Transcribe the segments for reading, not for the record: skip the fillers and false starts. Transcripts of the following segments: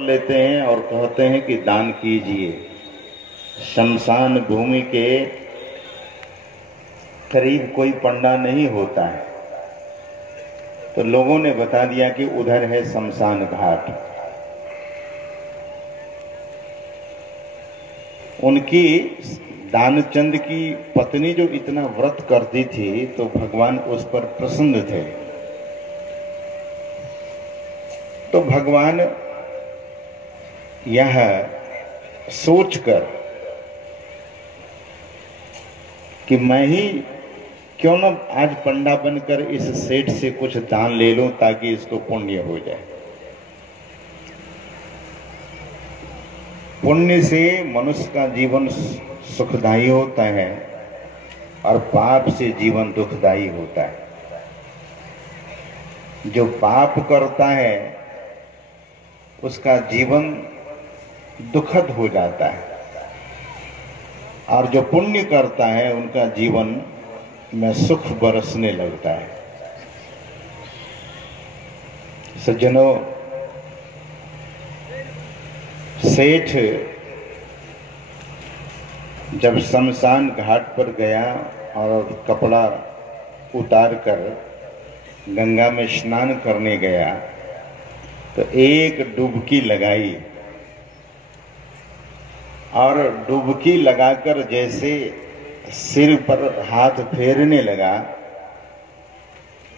लेते हैं और कहते हैं कि दान कीजिए। शमशान भूमि के करीब कोई पंडा नहीं होता है, तो लोगों ने बता दिया कि उधर है शमशान घाट। उनकी दानचंद की पत्नी जो इतना व्रत करती थी, तो भगवान उस पर प्रसन्न थे। तो भगवान यह सोचकर कि मैं ही क्यों न आज पंडा बनकर इस सेठ से कुछ दान ले लूं ताकि इसको पुण्य हो जाए। पुण्य से मनुष्य का जीवन सुखदायी होता है और पाप से जीवन दुखदायी होता है। जो पाप करता है उसका जीवन दुखद हो जाता है, और जो पुण्य करता है उनका जीवन में सुख बरसने लगता है। सज्जनों, सेठ जब शमशान घाट पर गया और कपड़ा उतार कर गंगा में स्नान करने गया, तो एक डुबकी लगाई और डुबकी लगाकर जैसे सिर पर हाथ फेरने लगा,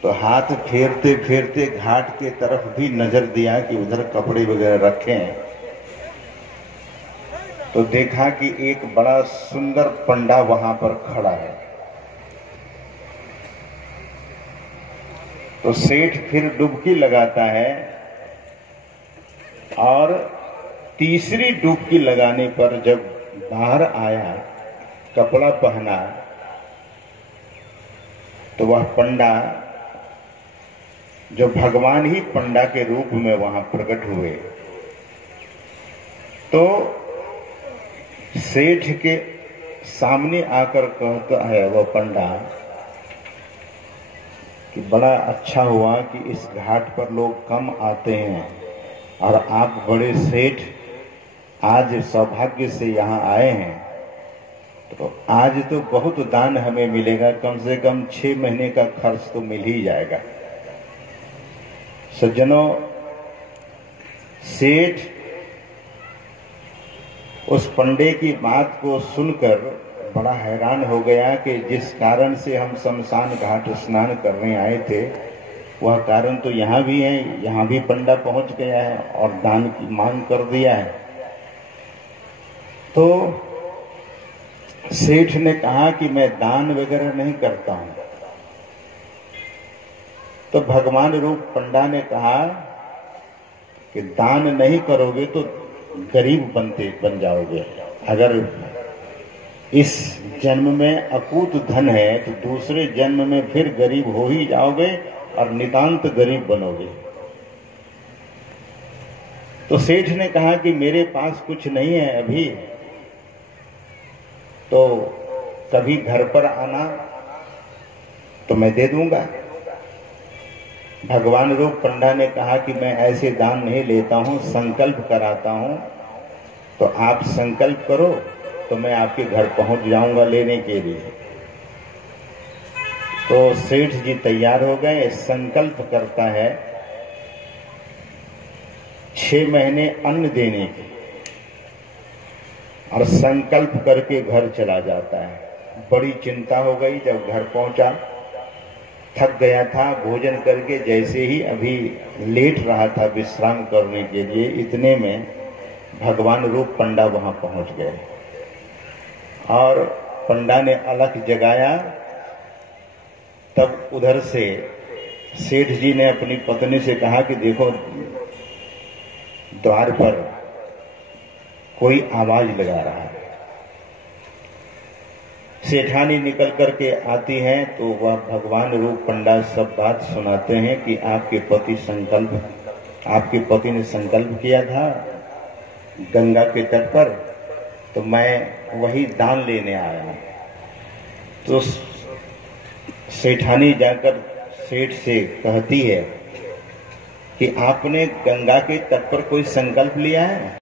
तो हाथ फेरते फेरते घाट के तरफ भी नजर दिया कि उधर कपड़े वगैरह रखे हैं, तो देखा कि एक बड़ा सुंदर पंडा वहां पर खड़ा है। तो सेठ फिर डुबकी लगाता है और तीसरी डुबकी लगाने पर जब बाहर आया, कपड़ा पहना, तो वह पंडा, जो भगवान ही पंडा के रूप में वहां प्रकट हुए, तो सेठ के सामने आकर कहता है वह पंडा कि बड़ा अच्छा हुआ कि इस घाट पर लोग कम आते हैं और आप बड़े सेठ आज सौभाग्य से यहाँ आए हैं, तो आज तो बहुत दान हमें मिलेगा, कम से कम 6 महीने का खर्च तो मिल ही जाएगा। सज्जनों, सेठ उस पंडे की बात को सुनकर बड़ा हैरान हो गया कि जिस कारण से हम शमशान घाट स्नान करने आए थे, वह कारण तो यहाँ भी है, यहाँ भी पंडा पहुंच गया है और दान की मांग कर दिया है। तो सेठ ने कहा कि मैं दान वगैरह नहीं करता हूं। तो भगवान रूप पंडा ने कहा कि दान नहीं करोगे तो गरीब बन जाओगे। अगर इस जन्म में अकूत धन है तो दूसरे जन्म में फिर गरीब हो ही जाओगे और नितांत गरीब बनोगे। तो सेठ ने कहा कि मेरे पास कुछ नहीं है अभी, तो कभी घर पर आना तो मैं दे दूंगा। भगवान रूप पंडा ने कहा कि मैं ऐसे दान नहीं लेता हूं, संकल्प कराता हूं, तो आप संकल्प करो तो मैं आपके घर पहुंच जाऊंगा लेने के लिए। तो सेठ जी तैयार हो गए, संकल्प करता है 6 महीने अन्न देने की, और संकल्प करके घर चला जाता है। बड़ी चिंता हो गई जब घर पहुंचा, थक गया था, भोजन करके जैसे ही अभी लेट रहा था विश्राम करने के लिए, इतने में भगवान रूप पंडा वहां पहुंच गए और पंडा ने अलख जगाया। तब उधर से सेठ जी ने अपनी पत्नी से कहा कि देखो द्वार पर कोई आवाज लगा रहा है। सेठानी निकल करके आती हैं तो वह भगवान रूप पंडा सब बात सुनाते हैं कि आपके पति ने संकल्प किया था गंगा के तट पर, तो मैं वही दान लेने आया हूं। तो सेठानी जाकर सेठ से कहती है कि आपने गंगा के तट पर कोई संकल्प लिया है?